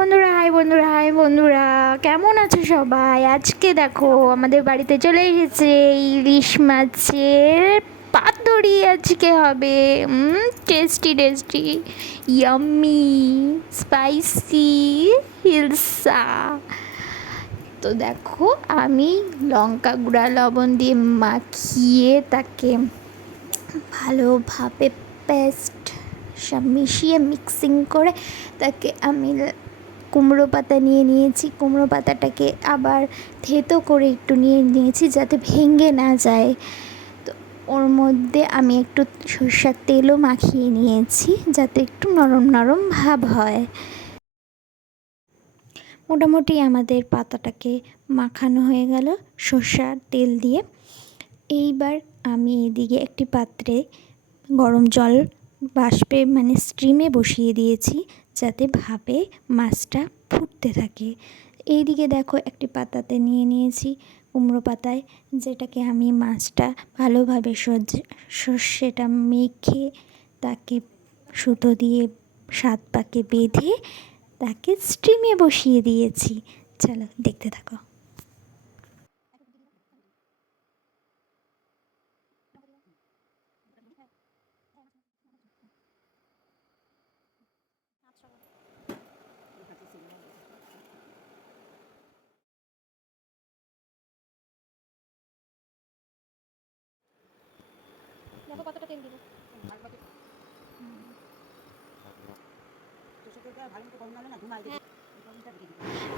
High বন্ধুরা, কেমন আছো সবাই? আজকে দেখো আমাদের বাড়িতে চলে এসেছে ইলিশ মাছের পাতুরি। আজকে হবে tasty tasty, yummy, spicy, hilsa. তো দেখো আমি লঙ্কা গুঁড়া লবণ দিয়ে মাখিয়ে তাকে ভালোভাবে পেস্ট সব মিশিয়ে মিক্সিং করে তাকে আমি কুমড়ো পাতা নিয়ে নিয়েছি। কুমড়ো পাতাটাকে আবার থেতো করে একটু নিয়ে নিয়েছি যাতে ভেঙে না যায়। তো ওর মধ্যে আমি একটু সরষের তেলও মাখিয়ে নিয়েছি যাতে একটু নরম নরম ভাব হয়। মোটামুটি আমাদের পাতাটাকে মাখানো হয়ে গেল সরষের তেল দিয়ে। এইবার আমি এদিকে একটি পাত্রে গরম জল বাষ্পে স্টিমে বসিয়ে দিয়েছি যাতে ভাপে মাছটা ফুটতে থাকে। এইদিকে দেখো একটি পাতাতে নিয়ে নিয়েছি কুমড়ো পাতায়, যেটাকে আমি মাছটা ভালোভাবে সর্ষেটা মেখে তাকে সুতো দিয়ে 7 পাকে বেঁধে তাকে স্টিমে বসিয়ে দিয়েছি। চলো দেখতে থাকো। দেখো কতটা তেল দিব।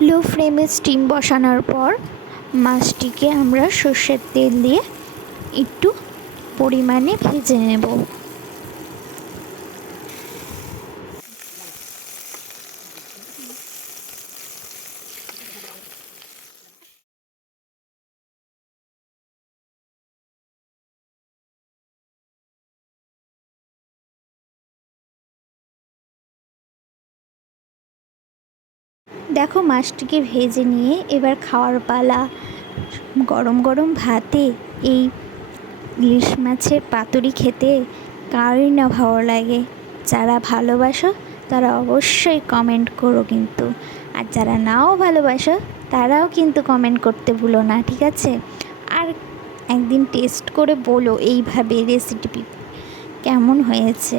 লো ফ্লেমে স্টিম বসানোর পর মাছটিকে আমরা সর্ষের তেল দিয়ে একটু পরিমাণে ভেজে নেব। দেখো মাছটিকে ভেজে নিয়ে এবার খাওয়ার পালা। গরম গরম ভাতে এই ইলিশ মাছের পাতুরি খেতে কারই না ভালো লাগে। যারা ভালোবাসো তারা অবশ্যই কমেন্ট করো কিন্তু, আর যারা নাও ভালোবাসো তারাও কিন্তু কমেন্ট করতে ভুলো না, ঠিক আছে? আর একদিন টেস্ট করে বলো এইভাবে রেসিপি কেমন হয়েছে।